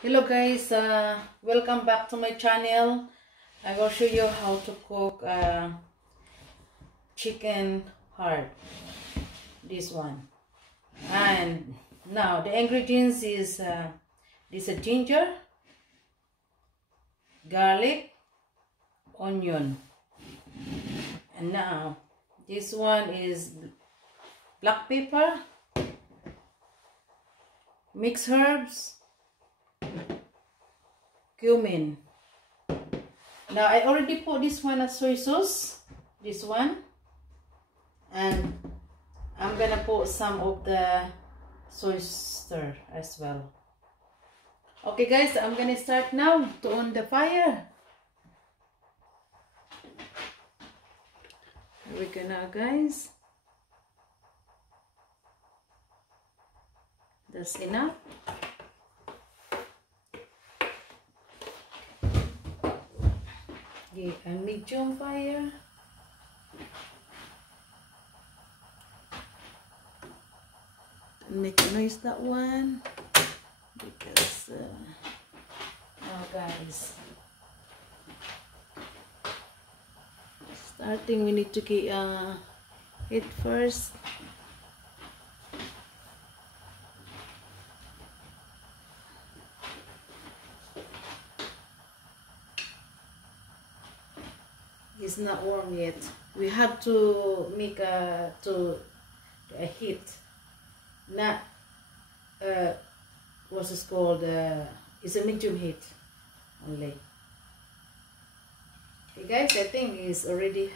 Hello guys, welcome back to my channel. I will show you how to cook chicken heart, this one. And now the ingredients is this is ginger, garlic, onion, and now this one is black pepper, mixed herbs, cumin. Now I already put this one as soy sauce, this one, and I'm gonna put some of the soy stir as well. Okay guys, I'm gonna start now to on the fire. Here we go now guys. That's enough. Give a medium fire. Make a noise that one because now guys, starting we need to get it first. It's not warm yet. We have to make a heat, not what's it called? It's a medium heat only. Okay guys, I think it's already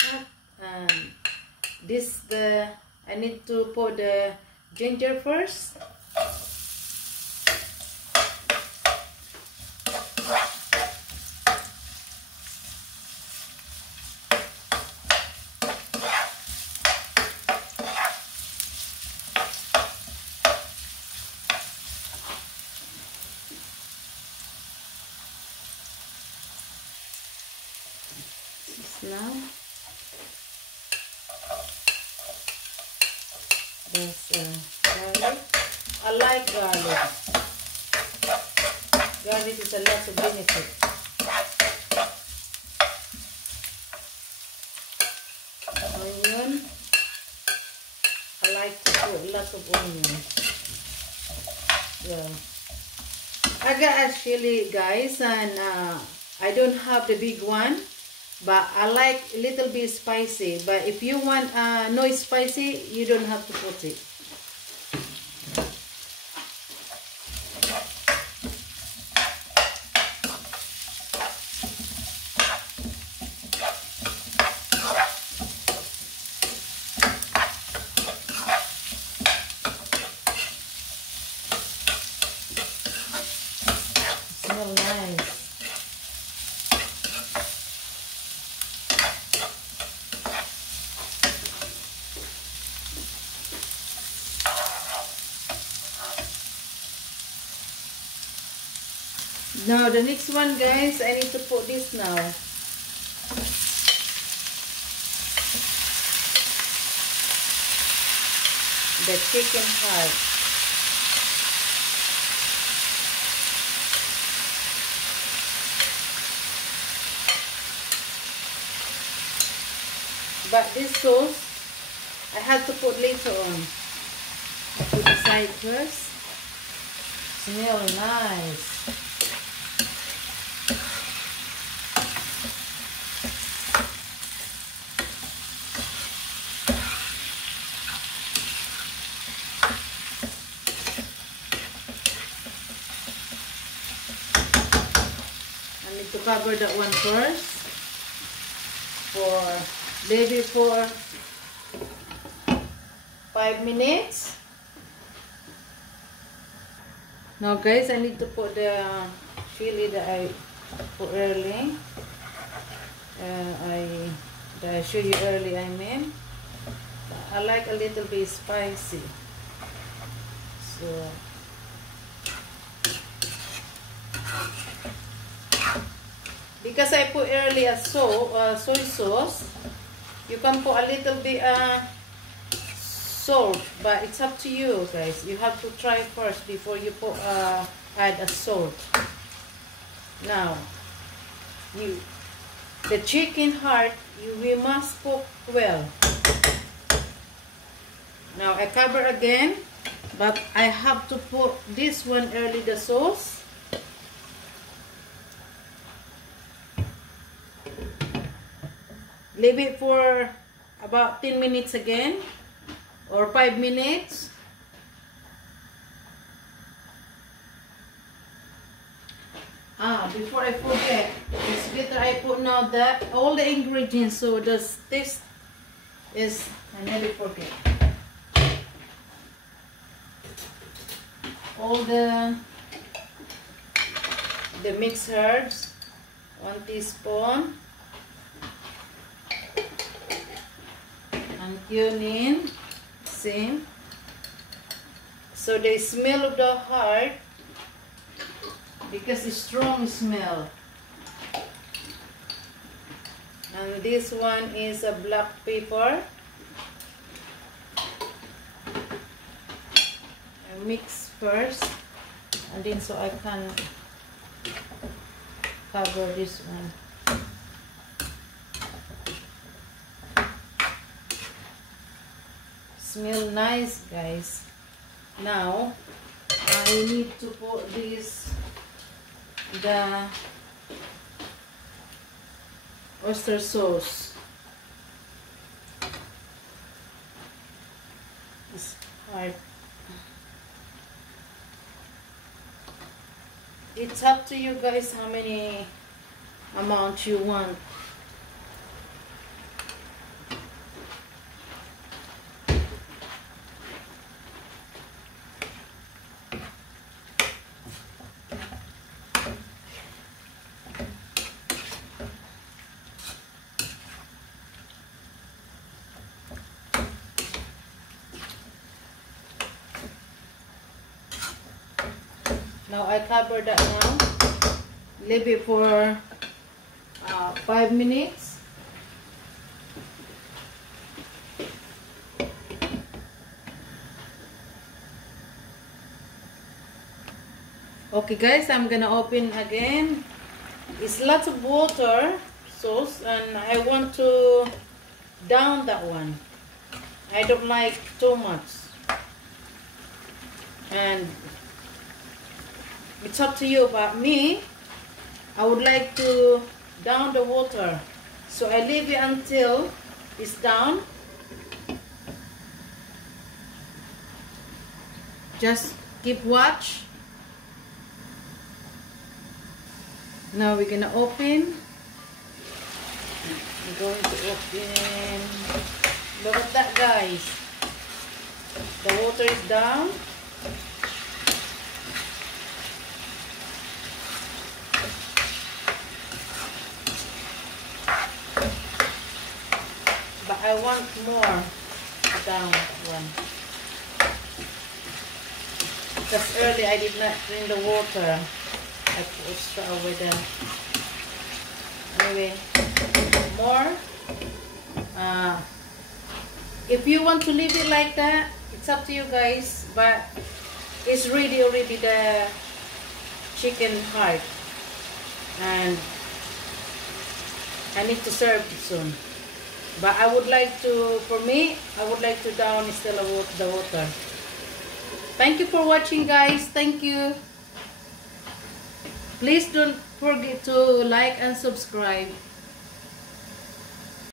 hot. And I need to put the ginger first. Now there's garlic. I like garlic. Garlic is a lot of benefit. Onion. I like to put lots of onion. Yeah. I got actually guys, and I don't have the big one. But I like a little bit spicy. But if you want no spicy, you don't have to put it. Smells nice. Now the next one guys, I need to put this now. The chicken heart. But this sauce, I have to put later on. Put the side first. Smells nice. To cover that one first for maybe for 5 minutes. Now guys, I need to put the chili that I put early. That I showed you early. I mean, I like a little bit spicy, so. Because I put early a soy sauce, you can put a little bit salt, but it's up to you guys. You have to try first before you put add a salt. Now the chicken heart, we must cook well. Now I cover again, but I have to put this one early, the sauce. Leave it for about 10 minutes again, or 5 minutes. Before I forget, it's better I put now that all the ingredients, so this is, I never forget. All the mixed herbs, 1 teaspoon, and cumin, same. So the smell of the heart, because it's strong smell. And this one is a black pepper. I mix first, and then so I can cover this one. Smell nice, guys. Now I need to put the oyster sauce. It's hard. It's up to you guys how many amount you want. Now I cover that now. Leave it for 5 minutes. Okay guys, I'm gonna open again. It's lots of water sauce, and I want to down that one. I don't like too much, and it's up to you, but me, I would like to down the water. So I leave it until it's down. Just keep watch. Now we're gonna open. I'm going to open. Look at that, guys. The water is down. But I want more down one. Because early I did not clean the water. I put extra over there. Anyway, more. If you want to leave it like that, it's up to you guys. But it's ready already, the chicken heart, and I need to serve it soon. But I would like to, for me, I would like to down still the water. Thank you for watching, guys. Thank you. Please don't forget to like and subscribe.